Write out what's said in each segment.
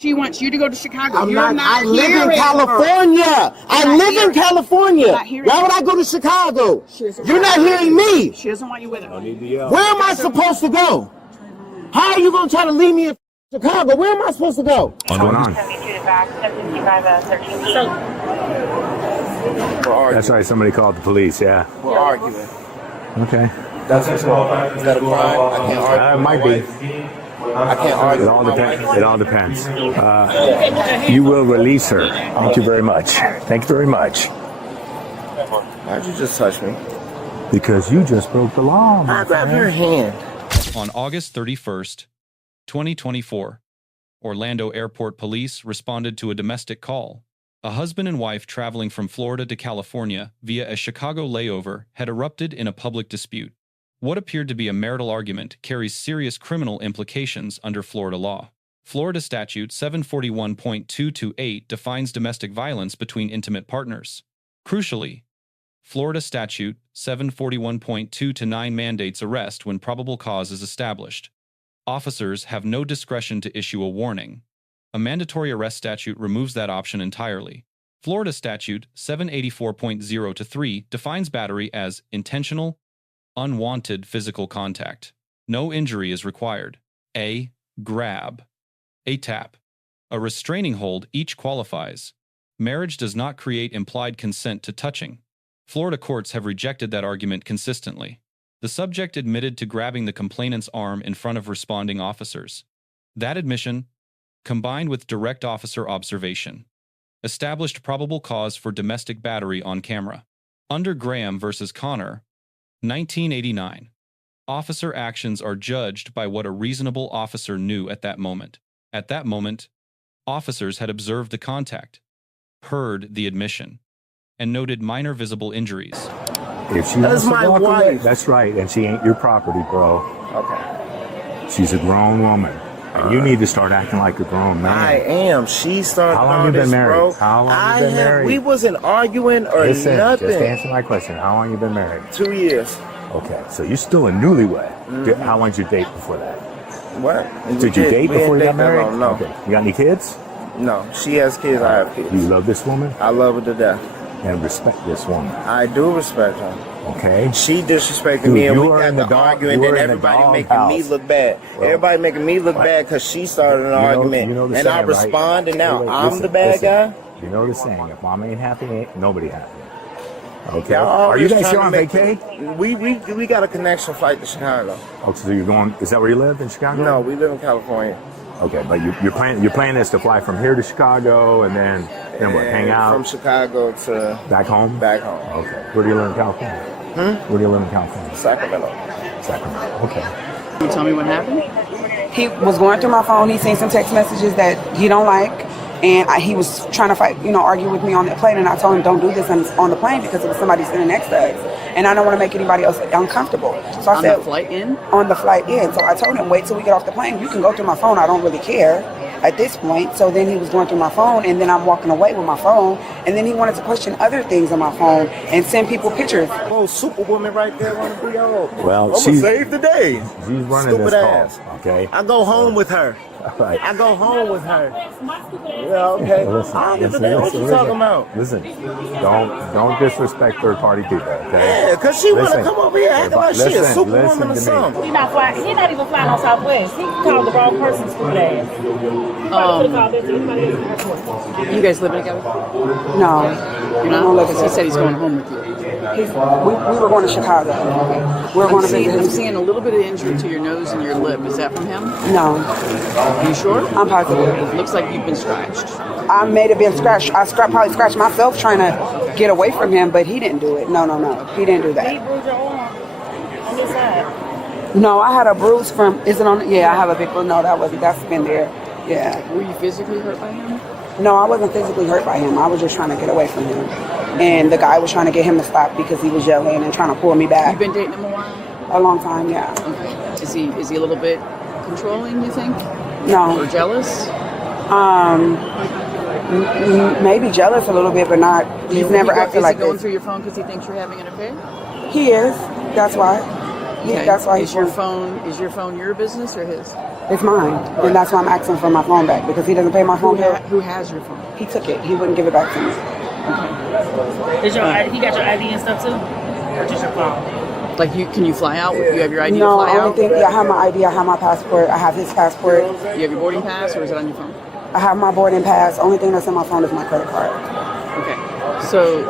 She wants you to go to Chicago. I live in California. I live in California. Why would I go to Chicago? You're not hearing me. She doesn't want you with her. Where am I supposed to go? How are you going to try to leave me in Chicago? Where am I supposed to go? What's going on? That's right. Somebody called the police. Yeah. We're arguing. Okay. That's what's going on. Is that a crime? I can't argue. It might be. I can't argue. It all depends. It all depends. You will release her. Thank you very much. Thank you very much. Why'd you just touch me? Because you just broke the law. I grabbed your hand. On August 31st, 2024, Orlando Airport Police responded to a domestic call. A husband and wife traveling from Florida to California via a Chicago layover had erupted in a public dispute. What appeared to be a marital argument carries serious criminal implications under Florida law. Florida statute 741.228 defines domestic violence between intimate partners. Crucially, Florida statute 741.229 mandates arrest when probable cause is established. Officers have no discretion to issue a warning. A mandatory arrest statute removes that option entirely. Florida statute 784.023 defines battery as intentional, unwanted physical contact. No injury is required. A grab, a tap, a restraining hold each qualifies. Marriage does not create implied consent to touching. Florida courts have rejected that argument consistently. The subject admitted to grabbing the complainant's arm in front of responding officers. That admission, combined with direct officer observation, established probable cause for domestic battery on camera. Under Graham v. Connor, 1989, officer actions are judged by what a reasonable officer knew at that moment. At that moment, officers had observed the contact, heard the admission, and noted minor visible injuries. If she wants to walk away, that's right, and she ain't your property, bro. Okay. She's a grown woman. And you need to start acting like a grown man. I am. She started. How long you been married? Bro. How long you been married? We wasn't arguing or nothing. Just answer my question. How long you been married? 2 years. Okay, so you're still a newlywed. Mm-hmm. How long did you date before that? What? Did you date before you got married? No. Okay. You got any kids? No. She has kids. I have kids. You love this woman? I love her to death. And respect this woman. I do respect her. Okay. She disrespected me, and we got the argument, and everybody making me look bad. Everybody making me look bad because she started an argument, and I respond, and now I'm the bad guy. You know the saying: if mom ain't happy, ain't nobody happy. Okay. Are you guys still on vacay? We got a connection flight to Chicago. Oh, so you're going? Is that where you live in Chicago? No, we live in California. Okay, but you're planning this to fly from here to Chicago and then what? Hang out from Chicago to back home. Back home. Okay. Where do you live in California? Where do you live in California? Sacramento. Sacramento. Okay. Can you tell me what happened? He was going through my phone. He seen some text messages that he don't like, and he was trying to fight, argue with me on the plane. And I told him, don't do this on the plane because it was somebody sitting next to us, and I don't want to make anybody else uncomfortable. So I said, the flight in? On the flight in. So I told him, wait till we get off the plane. You can go through my phone. I don't really care at this point. So then he was going through my phone, and then I'm walking away with my phone, and then he wanted to question other things on my phone and send people pictures. Oh, Superwoman right there on the BO. Well, I'm gonna save the day. She's running Stupid this ass. call, okay? I go home with her. Right. I go home with her. Yeah, okay. What you talking about? Listen, don't disrespect third-party people, okay? Yeah, because she want to come over here acting like she a Superwoman or something. He's not even flying on Southwest. He called the wrong person stupid ass. You guys living together? No. You're not? Because he said he's going home with you. We were going to Chicago. I'm seeing a little bit of injury to your nose and your lip. Is that from him? No. Are you sure? I'm positive. It looks like you've been scratched. I may have been scratched. I probably scratched myself trying to get away from him, but he didn't do it. No. He didn't do that. He bruised your arm on this side. No, I had a bruise from, is it on? Yeah, I have a big bruise. No, that's been there. Yeah. Were you physically hurt by him? No, I wasn't physically hurt by him. I was just trying to get away from him. And the guy was trying to get him to stop because he was yelling and trying to pull me back. You've been dating him a while? A long time, yeah. Okay. Is he a little bit controlling, you think? No. Or jealous? Maybe jealous a little bit, but not. He's never acted like this. Is he going through your phone because he thinks you're having an affair? He is. That's why. Okay. That's why. Is your phone your business or his? It's mine, and that's why I'm asking for my phone back because he doesn't pay my phone bill. Who has your phone? He took it. He wouldn't give it back to me. Is your he got your ID and stuff too? Or just your phone? Like, can you fly out? You have your ID No, to fly out? yeah, I have my ID. I have my passport. I have his passport. You have your boarding pass, or is it on your phone? I have my boarding pass. Only thing that's on my phone is my credit card. Okay. So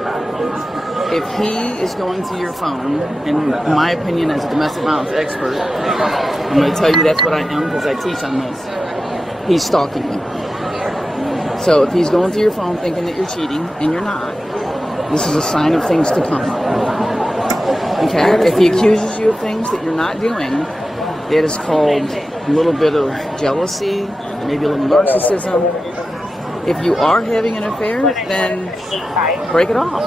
if he is going through your phone, in my opinion as a domestic violence expert, I'm going to tell you that's what I am because I teach on this. He's stalking you. So if he's going through your phone thinking that you're cheating, and you're not, this is a sign of things to come. Okay? If he accuses you of things that you're not doing, that is called a little bit of jealousy, maybe a little narcissism. If you are having an affair, then break it off.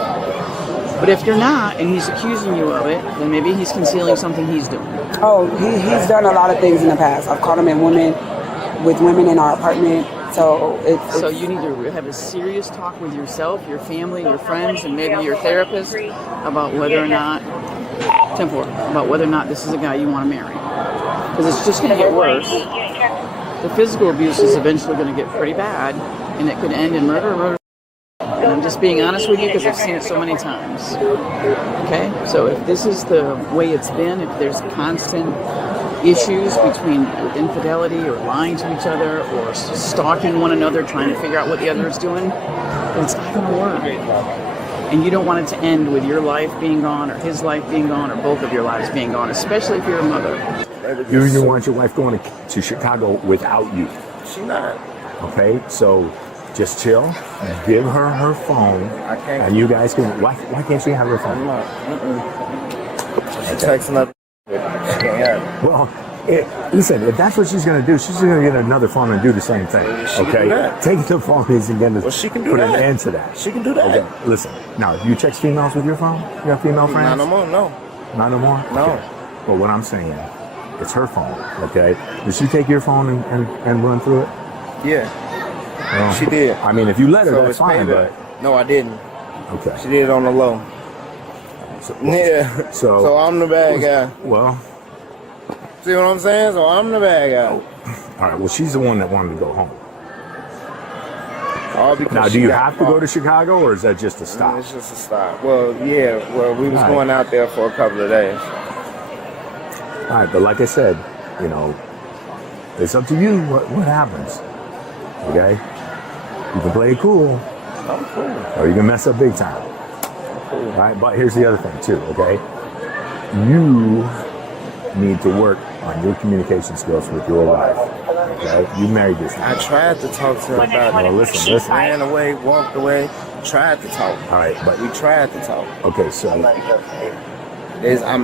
But if you're not, and he's accusing you of it, then maybe he's concealing something he's doing. Oh, he's done a lot of things in the past. I've caught him with women in our apartment. So So you need to have a serious talk with yourself, your family, your friends, and maybe your therapist about whether or not, about whether or not this is a guy you want to marry. Because it's just going to get worse. The physical abuse is eventually going to get pretty bad, and it could end in murder. And I'm just being honest with you because I've seen it so many times. Okay? So if this is the way it's been, if there's constant issues between infidelity or lying to each other or stalking one another, trying to figure out what the other is doing, then it's not going to work. And you don't want it to end with your life being gone or his life being gone or both of your lives being gone, especially if you're a mother. You don't want your wife going to Chicago without you. She not. Okay, so just chill. Give her her phone. I can't. And you guys can. Why can't she have her phone? I'm not. She's texting up. She can't have it. Well, listen. If that's what she's going to do, she's going to get another phone and do the same thing. She can Okay, do that. take the phone and again. Well, she can do put that. an end to that. She can do that. Okay, listen. Now, you text females with your phone? You have female friends? Not no more. No. Not no more. No. Okay. Well, what I'm saying, it's her phone. Okay. Did she take your phone and run through it? Yeah. She did. I mean, if you let her, So that's it's fine. payback. But No, I didn't. okay. She did it on the low. So, Yeah. So I'm the bad guy. Well, See what I'm saying? So I'm the bad guy. all right. Well, she's the one that wanted to go home. All because Now, she do you got have to go caught. to Chicago, or is that just a stop? It's just a stop. Well, yeah. Well, we was Right. going out there for a couple of days. All right, but like I said, it's up to you what happens. Okay? You can play it cool, I'm cool. or you can mess up big time. Cool. All right, but here's the other thing too. Okay, you need to work on your communication skills with your wife. Okay, you married this I man. tried to talk to her about it. Well, listen. Ran away, walked away. Tried to talk. All right, but We tried to talk. okay, so I'm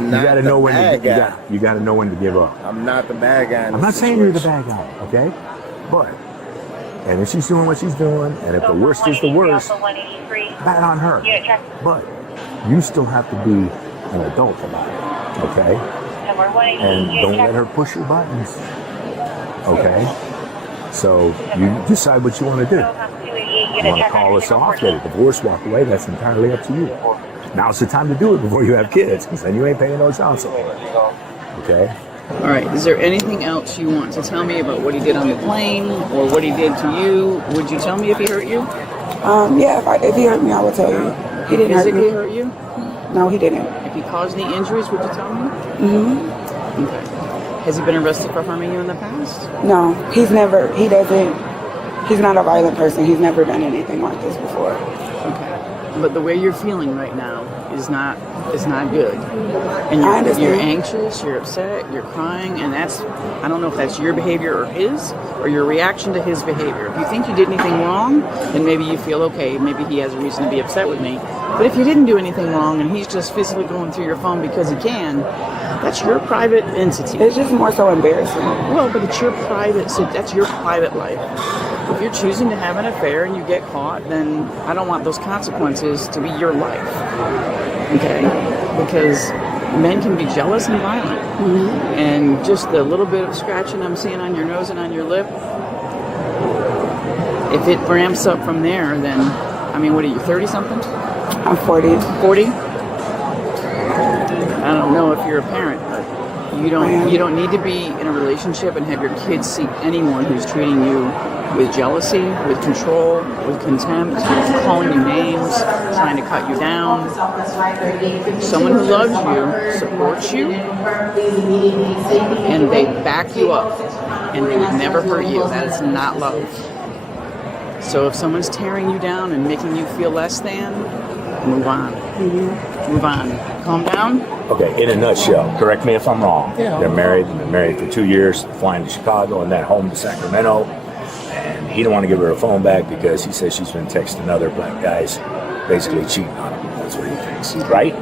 you not got to the know when bad guy. you got to know when to give up. I'm not the bad guy. In I'm this not saying you're the situation. bad guy, okay? But, and if she's doing what she's doing, and if the worst is the worst, bad on her. But you still have to be an adult about it, okay? And don't let her push your buttons, okay? So you decide what you want to do. You want to call us off, get a divorce, walk away, that's entirely up to you. Now's the time to do it before you have kids, because then you ain't paying no child support, okay? All right. Is there anything else you want to tell me about what he did on the plane or what he did to you? Would you tell me if he hurt you? Yeah, if he hurt me, I would tell you. He didn't hurt Physically me. hurt you? No, he didn't. If he caused any injuries, would you tell me? Mm-hmm. Okay. Has he been arrested for harming you in the past? No, he's not a violent person. He's never done anything like this before. Okay. But the way you're feeling right now is not good. And I you're understand. anxious, you're upset, you're crying, and I don't know if that's your behavior or his, or your reaction to his behavior. If you think you did anything wrong, then maybe you feel, okay, maybe he has a reason to be upset with me. But if you didn't do anything wrong and he's just physically going through your phone because he can, that's your private entity. It's just more so embarrassing. Well, but it's your private, so that's your private life. If you're choosing to have an affair and you get caught, then I don't want those consequences to be your life. Okay? Because men can be jealous and violent. Mm-hmm. And just the little bit of scratching I'm seeing on your nose and on your lip, if it ramps up from there, then, I mean, what are you, 30-something? I'm 40. 40? I don't know if you're a parent, but You don't need to be in a relationship and have your kids see anyone who's treating you with jealousy, with control, with contempt, calling you names, trying to cut you down. Someone who loves you, supports you, and they back you up, and they would never hurt you. That is not love. So if someone's tearing you down and making you feel less than, move on. Move on. Calm down. Okay, in a nutshell, correct me if I'm wrong. Yeah. They're married. They've been married for 2 years, flying to Chicago and then home to Sacramento. And he don't want to give her a phone back because he says she's been texting other black guys, basically cheating on him. That's what he thinks, right?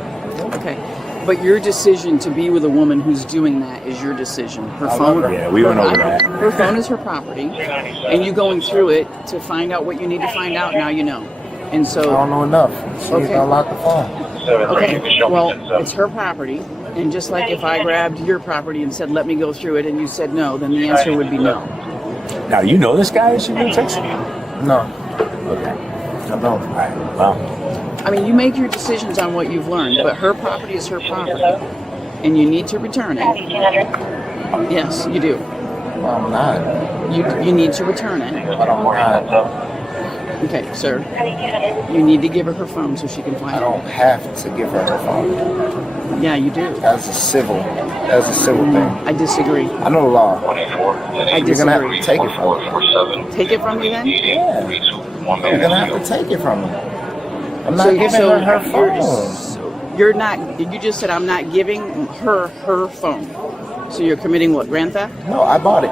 Okay. But your decision to be with a woman who's doing that is your decision. Her phone. Yeah, we went over that. Her phone is her property, and you going through it to find out what you need to find out. Now you know, and so I don't know enough. She's gonna lock the phone. Okay, well, it's her property, and just like if I grabbed your property and said, let me go through it, and you said no, then the answer would be no. Now, you know this guy she's been texting you? No. Okay. I don't. All right, well. I mean, you make your decisions on what you've learned, but her property is her property, and you need to return it. Yes, you do. Well, I'm not. You need to return it. But I'm not. Okay, sir. You need to give her her phone so she can find I it. don't have to give her her phone. Yeah, you do. That's a civil thing. I disagree. I know the law. I You're gonna have disagree. to take it from me. Take it from me then? Yeah. You're gonna have to take it from me. I'm not giving so her her phone. You're not. You just said I'm not giving her her phone. So you're committing what? Grand theft? No, I bought it.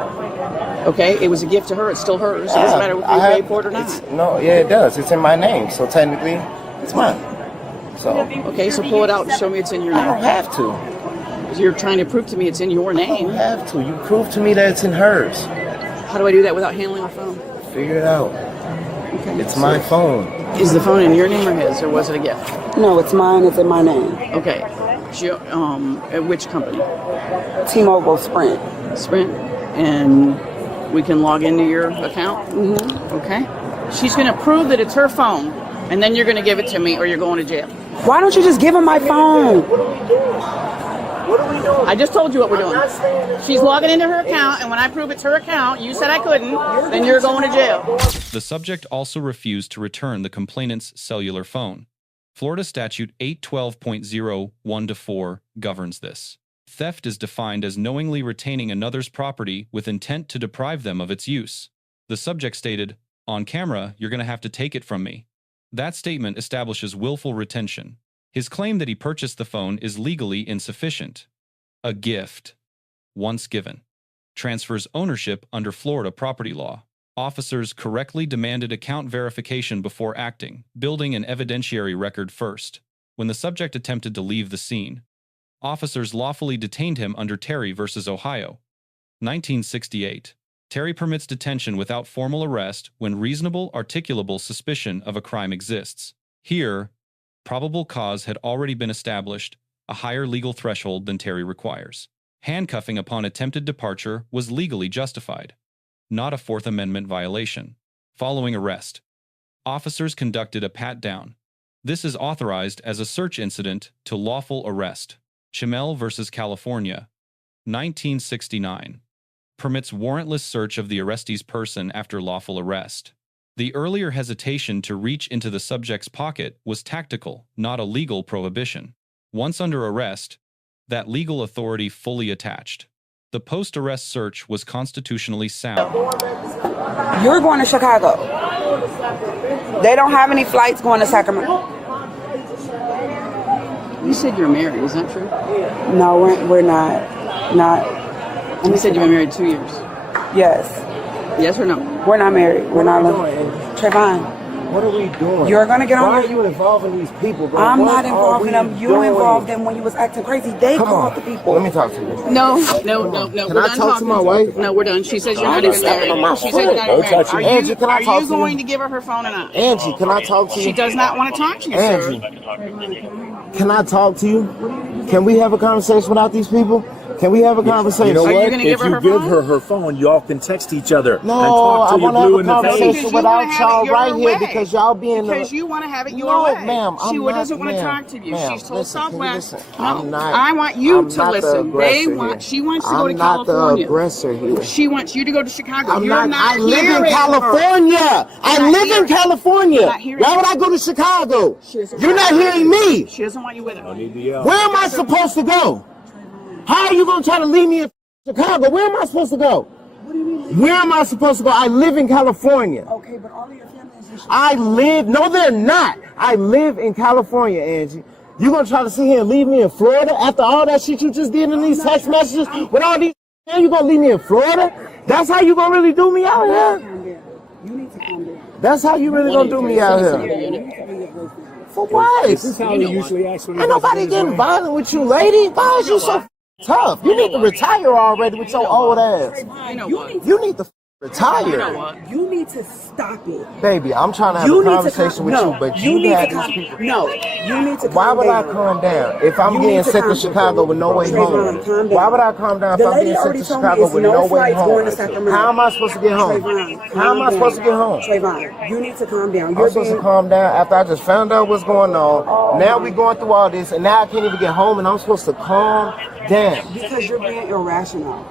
Okay, it was a gift to her. It's still hers. It doesn't matter if you pay for it or not. No, yeah, it does. It's in my name, so technically, it's mine. So Okay, so pull it out and show me it's in your I don't name. have to. You're trying to prove to me it's in your I don't name. have to. You prove to me that it's in hers. How do I do that without handling a phone? Figure it out. Okay. It's my phone. Is the phone in your name or his, or was it a gift? No, it's mine. It's in my name. Okay. At which company? T-Mobile Sprint. Sprint. And we can log into your account? Mm-hmm. Okay. She's going to prove that it's her phone, and then you're going to give it to me, or you're going to jail. Why don't you just give him my phone? What are we doing? I just told you what we're doing. She's logging into her account, and when I prove it's her account, you said I couldn't, then you're going to jail. The subject also refused to return the complainant's cellular phone. Florida Statute 812.01-4 governs this. Theft is defined as knowingly retaining another's property with intent to deprive them of its use. The subject stated, "On camera, you're going to have to take it from me." That statement establishes willful retention. His claim that he purchased the phone is legally insufficient. A gift, once given, transfers ownership under Florida property law. Officers correctly demanded account verification before acting, building an evidentiary record first. When the subject attempted to leave the scene, officers lawfully detained him under Terry v. Ohio, 1968. Terry permits detention without formal arrest when reasonable articulable suspicion of a crime exists. Here, probable cause had already been established, a higher legal threshold than Terry requires. Handcuffing upon attempted departure was legally justified, not a Fourth Amendment violation. Following arrest, officers conducted a pat-down. This is authorized as a search incident to lawful arrest. Chimel v. California, 1969. Permits warrantless search of the arrestee's person after lawful arrest. The earlier hesitation to reach into the subject's pocket was tactical, not a legal prohibition. Once under arrest, that legal authority fully attached. The post-arrest search was constitutionally sound. You're going to Chicago. They don't have any flights going to Sacramento. You said you're married, is that true? No, we're not. You said you've been married 2 years. Yes. Yes or no? We're not married. We're not living. Trayvon, What are we doing? you're going to get on Why your... are you involving these people, bro? I'm What not are involving we them. You doing? involved them when you was acting crazy. They Come called on. the people. Let me talk to you. No. Can We're I done talk to talking. my wife? No, we're done. She says you're I'm not even just stepping on my married. She said you're not foot. even married. Are you, Angie, can I talk to you? going to give her her phone or not? Angie, can I talk to you? She does not want to talk to you, Angie, sir. can I talk to you? Can we have a conversation without these people? Can we have a conversation? You know Are you what? gonna If give her you her give phone? her her phone, y'all can text each other and No, talk I till you're want to have blue a in the face. conversation without y'all right here because y'all being because you want to have it your No, way. ma'am, She I'm not, doesn't want to ma'am, talk to you. ma'am, She's told listen, can you Southwest. listen? No, I'm not- I want you I'm to not the listen. aggressor They want. here. She wants to go to I'm not the California. aggressor here. She wants you to go to Chicago. I'm You're not. I live in hearing her. California. I not live in hearing- California. You're not hearing Why would her. I go to Chicago? She doesn't You're want not hearing me. She doesn't want you with her. Need to yell. Where am I supposed to go? How are you gonna try to leave me in Chicago? Where am I supposed to go? What do you mean? Where am I supposed to go? I live in California. Okay, but all of your family is in Chicago. I live. No, they're not. I live in California, Angie. You gonna try to sit here and leave me in Florida after all that shit you just did in these text messages with all these? Now you gonna leave me in Florida? That's how you gonna really do me out here? Calm down. You need to calm down. That's how you really gonna do me out here? For what? This is how he usually acts when he Ain't doesn't nobody get his getting way. violent with you, lady. Why is you so tough? You need to retire already with your old ass. You know what? You need to retire. You know what? You need to stop it. Baby, I'm trying to have You a need to conversation calm. with No, you, but you you need had to these calm. people. No, you need to calm Why would I down. calm down if I'm You getting need to sent to calm Chicago with no way Trayvon, home? calm down. Why would I calm down if The I'm lady getting sent already to told me Chicago it's with no no way flights home? going to Sacramento. How am I supposed to get home? Trayvon, How am I supposed to get home? Trayvon, you need to calm down. I'm You're supposed to being calm down after I just found out what's going on. Now we going through all this, and now I can't even get home, and I'm supposed to calm down. because you're being irrational.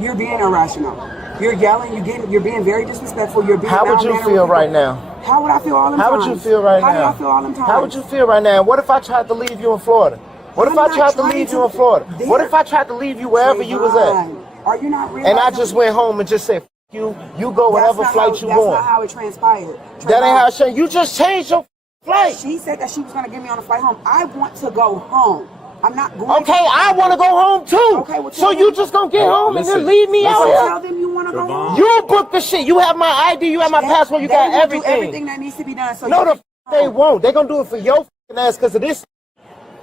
You're being irrational. You're yelling. You're being very disrespectful. You're being. How would you malmannered feel with right people. now? How would I feel all the How times? would you feel right How now? do I feel all the times? How would you feel right now? What if I tried to leave you in Florida? What if I'm I not tried to trying leave to- you in Florida? There- What if I tried to leave you wherever you was at? Trayvon, are you not realizing? And I just went home and just said, F you, you go whatever flight you That's want. not how it transpired. That ain't Trayvon, how it should. You just changed your flight. She said that she was going to get me on a flight home. I want to go home. I'm not going. Okay, I want to go home too. Okay, well, so tell you them- just gonna get home and listen, then leave me out Tell here? them you want to go Trayvon. home. You booked the shit. You have my ID. You have my passport. You got They will do everything. everything that needs to be done. So No, you the can they won't. They gonna do it for your ass because of this.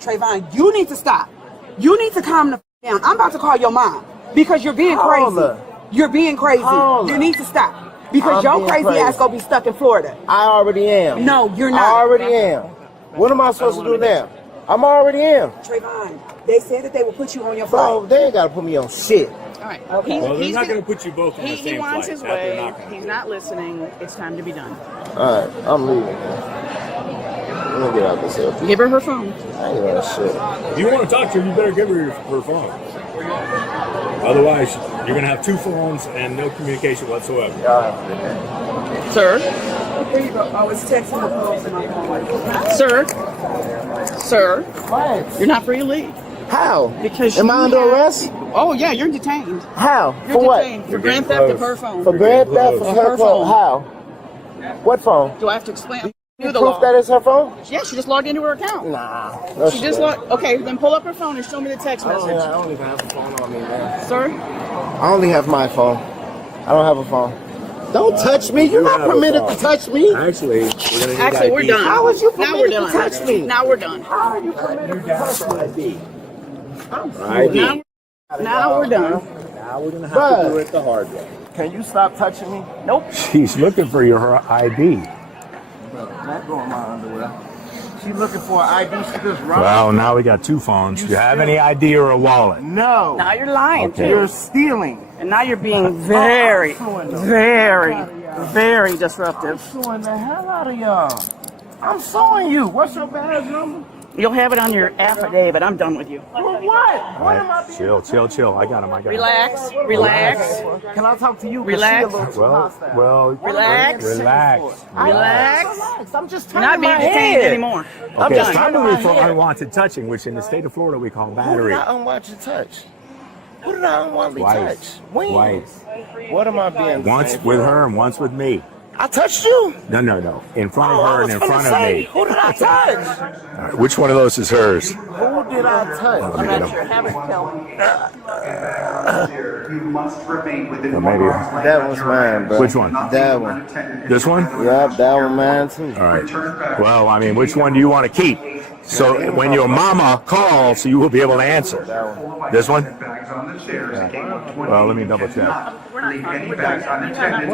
Trayvon, you need to stop. You need to calm the down. I'm about to call your mom because you're being Call crazy. her. You're being crazy. Call You her. need to stop because I'm your being crazy crazy. ass gonna be stuck in Florida. I already am. No, you're not. I already am. What am I supposed to do now? I'm already am. Trayvon, they said that they will put you on your Bro, flight. they ain't gotta put me on shit. All right. Okay. Well, they're He's not going to put you both on the He same wants flight. his That they're way. not gonna He's do. not listening. It's time to be done. Alright, I'm leaving. Let me get out this here. Give her her phone. I ain't gonna shit. If you want to talk to her, you better give her her phone. Otherwise, you're going to have two phones and no communication whatsoever. Sir, Here you go. I was texting the phone to my phone. sir, What? you're not free to leave. How? Because am you I under have- arrest? Oh yeah, you're detained. How? You're For what? detained for grand theft of her phone. For grand theft Of of her her phone. phone. How? What phone? Do I have to explain? You the proof law. that it's her phone? Yeah, she just logged into her account. Nah. No She shit. just logged. Okay, then pull up her phone and show me the text I don't message. even have a phone on me, man. Sir, I only have my phone. I don't have a phone. Don't touch me. You're not have a permitted phone. to touch me. Actually, we're going to need actually, we're ID. done. How is you Now we're permitted done. to touch me? Now we're done. How are you permitted to touch me? ID. Now we're done. Now we're going to have Bruh. to do it the hard way. Can you stop touching me? Nope. She's looking for your ID. Not going my underwear. She's looking for an ID. She just run. Well, now we got two phones. Do you have any ID or a wallet? No. Now you're lying Okay. You're too, stealing. and now you're being very, very disruptive. Suing the hell out of y'all. I'm suing you. What's your badge number? You'll have it on your affidavit. I'm done with you. For what? What am I being? Chill. I got him. Relax. Can I talk to you? 'Cause Relax. she a little too hostile. Well, Relax. relax. Relax. I'm just You're turning not being my detained head. anymore. I'm Okay, it's done. time to My read for head. unwanted touching, which in the state of Florida we call Who battery. did I unwanted touch? Who did I unwanted touch? Twice. When? Twice. What am I being? Once with her and once with me. I touched you. No. In front of her and in front of me. Who did I touch? All right, which one of those is hers? Who did I touch? Let me get him. Have it tell me. You must remain within Or 1 maybe- arm's length That of one's your mine, end. bro. Which one? Not That being one. unattended. This one? Yep, that one mine too. All right. Return back. Well, I mean, which one do you want to keep? So when your mama calls, you will be able to answer. This one? Bags on the chairs. Well, let me double check. Leave any bags unattended.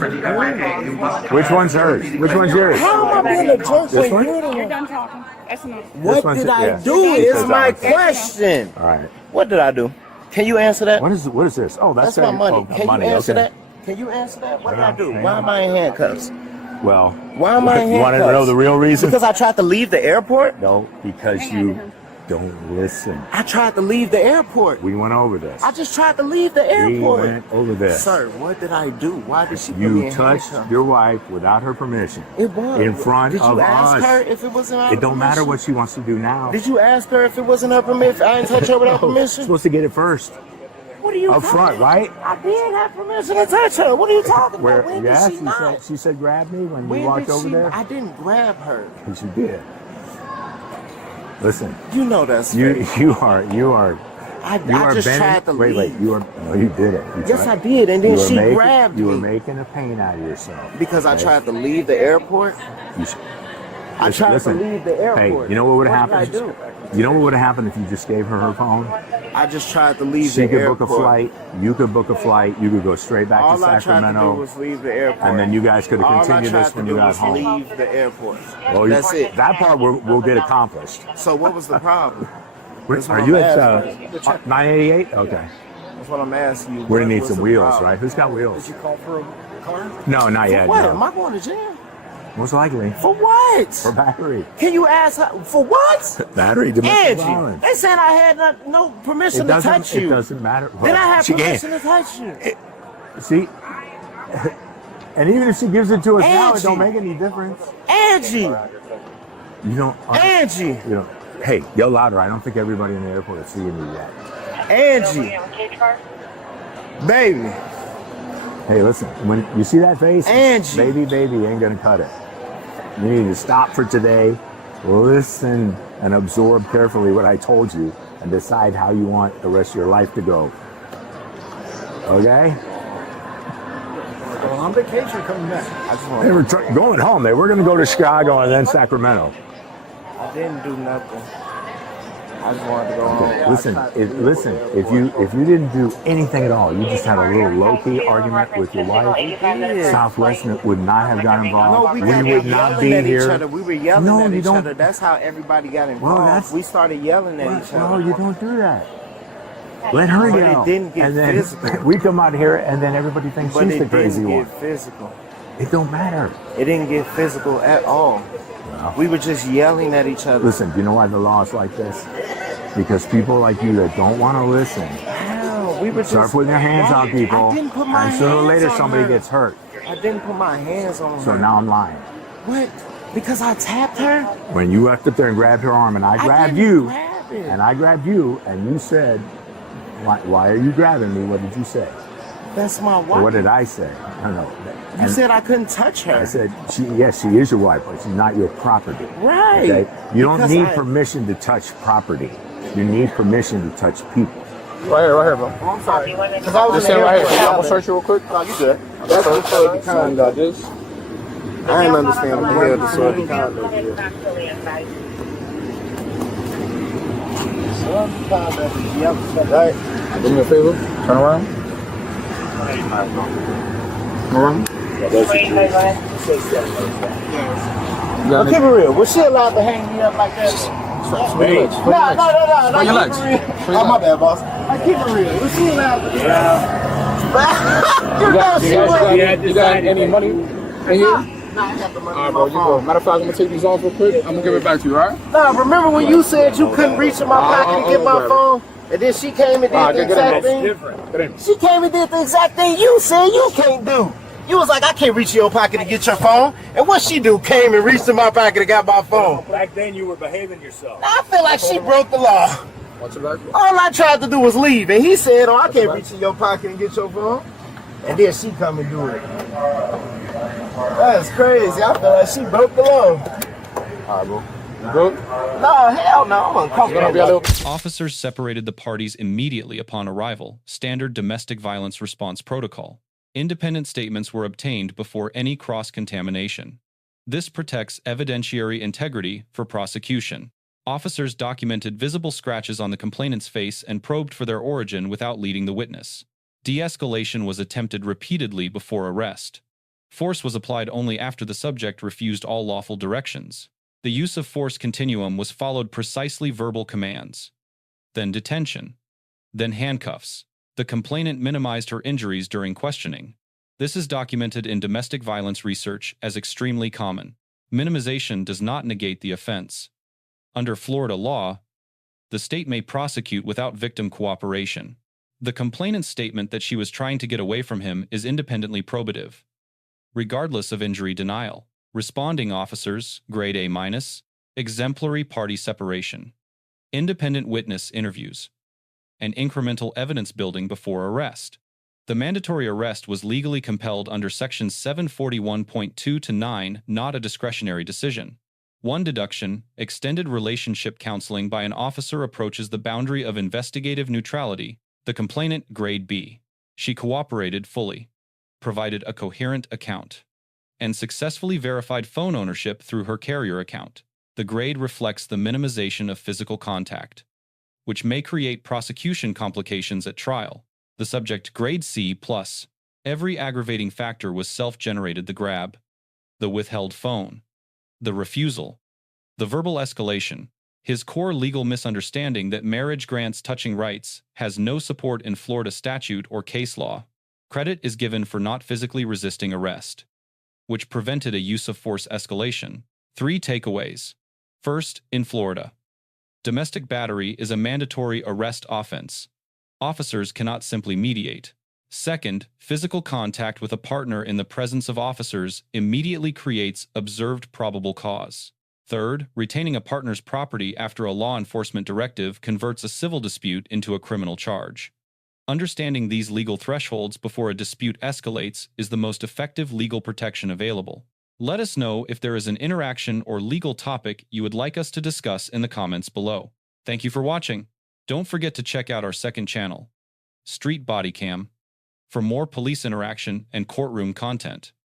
For the FAA, you must Which one's hers? Which one's yours? How am I being a jerk This when one? you're the You're one? done talking. That's enough. What one's- did I yeah. do? Is Says my that one. question. All right. What did I do? Can you answer that? What is this? Oh, That's my money. Can money. you answer Okay. that? Can you answer that? What did I Hang do? on, Why hang am I in handcuffs? Well, Why am I in you want to handcuffs? know the real reason? Because I tried to leave the airport? No, because you don't listen. I tried to leave the airport. We went over this. I just tried to leave the We airport. went over this. Sir, what did I do? Why did she put me You in touched handcuffs? your wife without her permission. It was. in front Did of you ask us. her if it wasn't her It don't matter permission? what she wants to do now. Did you ask her if it wasn't her permission? I didn't touch her without No, permission. supposed to get it first. What are you Up talking front, about? right? I did have permission to touch her. What are you talking Where? about? When Yeah, did she not? she said grab me when we When walked did over she? there. I didn't grab her. Yes, you did. Listen, You know that's you fake. you are I you are just bending. tried to wait, leave. you are no, you didn't. You Yes, tried- I did, and then you were she making- grabbed You were me making a pain out of yourself because I okay? tried to leave the airport. You should- I tried listen, to leave the airport. Hey, you know what would have What happened? did I do? You know what would have happened if you just gave her her phone? I just tried to leave She the could airport. book a flight. You could book a flight. You could go straight back All to I tried to do Sacramento, was leave the airport. and then you guys could have All I continued tried this to when do you got was home. leave the airport. Well, That's it. That part we'll get accomplished. So what was the problem? That's what Are I'm you at asking. 988? Okay. That's what I'm asking you. We're gonna What need was some the wheels, problem? right? Who's got wheels? Call for a car? No, not For yet. what? Am No. I going to jail? Most likely. For what? For battery. Can you ask her? For what? Battery. Domestic Angie, violence. they said I had no permission to touch you. It doesn't matter. Then I have She can't. permission to touch you. See? And even if she gives it to us now, it Angie. don't make any difference. Angie, You don't. Angie, You know. Hey, yell louder. I don't think everybody in the airport is seeing you yet. Angie, baby, Hey, listen. When you see that face, Angie. baby ain't gonna cut it. You need to stop for today, listen, and absorb carefully what I told you, and decide how you want the rest of your life to go. Okay? Going on vacation or coming back? I just They want. were going home. They were going to go to Chicago and then Sacramento. I didn't do nothing. I just wanted to go home. Listen. If you didn't do anything at all, you just had a little low key argument with your wife, Southwest would not have got No, involved. we We got would not yelling be at each here. other. We were yelling No, at you each don't. other. That's how everybody got involved. that's- We started yelling at each No, other. you don't do that. Let her But yell. it didn't get and then physical. we come out here and then everybody thinks But she's it the crazy didn't one. get physical. It don't matter. It didn't get physical at all. We were just yelling at each other. Listen, do you know why the law is like this? Because people like you that don't want to listen How? We were just start putting their hands on people, I didn't put my and sooner or hands later on somebody her. gets hurt. I didn't put my hands on So her. now I'm lying. What? Because I tapped her? When you walked up there and grabbed her arm, and I grabbed didn't you, grab it. and I grabbed you, and you said, why are you grabbing me? What did you say? That's my Or wife. what did I say? I don't know. You And said I couldn't touch her. I said, yes, she is your wife, but she's not your property. Right. Okay? You don't Because need I- permission to touch property. You need permission to touch people. Right here, bro. I'm sorry. Because I was Just in sit the right airport here. I'm gonna yelling. search you real quick. No, you good. That's the story behind this. I didn't understand what the hell the story behind is. Right. Do me a favor. Turn around. Around. Well, keep it real. Was she allowed to hang me up like that? Swing your legs. No. Swing your legs. Keep it real. Swing your Oh, my legs. bad, boss. I keep it real. Was she allowed to? You know she was. You got any money in here? Nah, I got the money All right, in bro. my You go. phone. Matter of fact, I'm gonna take these off real quick. I'm gonna give it back to you, all right? Nah, remember when you said you couldn't reach in my pocket to get my phone? And then she came and did the exact thing? Get in. She came and did the exact thing you said you can't do. You was like, I can't reach in your pocket to get your phone. And what she do? Came and reached in my pocket and got my phone. Back then, you were behaving yourself. I feel like she broke the law. Watch your back. All I tried to do was leave. And he said, oh, I can't reach in your pocket and get your phone. And then she come and do it. That's crazy. I feel like she broke the law. All right, bro. Bro, no, hell no, I'm uncomfortable. Officers separated the parties immediately upon arrival, standard domestic violence response protocol. Independent statements were obtained before any cross-contamination. This protects evidentiary integrity for prosecution. Officers documented visible scratches on the complainant's face and probed for their origin without leading the witness. De-escalation was attempted repeatedly before arrest. Force was applied only after the subject refused all lawful directions. The use of force continuum was followed precisely verbal commands. Then detention. Then handcuffs. The complainant minimized her injuries during questioning. This is documented in domestic violence research as extremely common. Minimization does not negate the offense. Under Florida law, the state may prosecute without victim cooperation. The complainant's statement that she was trying to get away from him is independently probative. Regardless of injury denial, responding officers, grade A-, exemplary party separation, independent witness interviews, and incremental evidence building before arrest. The mandatory arrest was legally compelled under Section 741.2-9, not a discretionary decision. One deduction, extended relationship counseling by an officer approaches the boundary of investigative neutrality. The complainant, grade B. She cooperated fully, provided a coherent account, and successfully verified phone ownership through her carrier account. The grade reflects the minimization of physical contact, which may create prosecution complications at trial. The subject, grade C+. Every aggravating factor was self-generated: the grab, the withheld phone, the refusal, the verbal escalation. His core legal misunderstanding that marriage grants touching rights has no support in Florida statute or case law. Credit is given for not physically resisting arrest, which prevented a use of force escalation. 3 takeaways. First, in Florida, domestic battery is a mandatory arrest offense. Officers cannot simply mediate. Second, physical contact with a partner in the presence of officers immediately creates observed probable cause. Third, retaining a partner's property after a law enforcement directive converts a civil dispute into a criminal charge. Understanding these legal thresholds before a dispute escalates is the most effective legal protection available. Let us know if there is an interaction or legal topic you would like us to discuss in the comments below. Thank you for watching. Don't forget to check out our second channel, Street Body Cam, for more police interaction and courtroom content.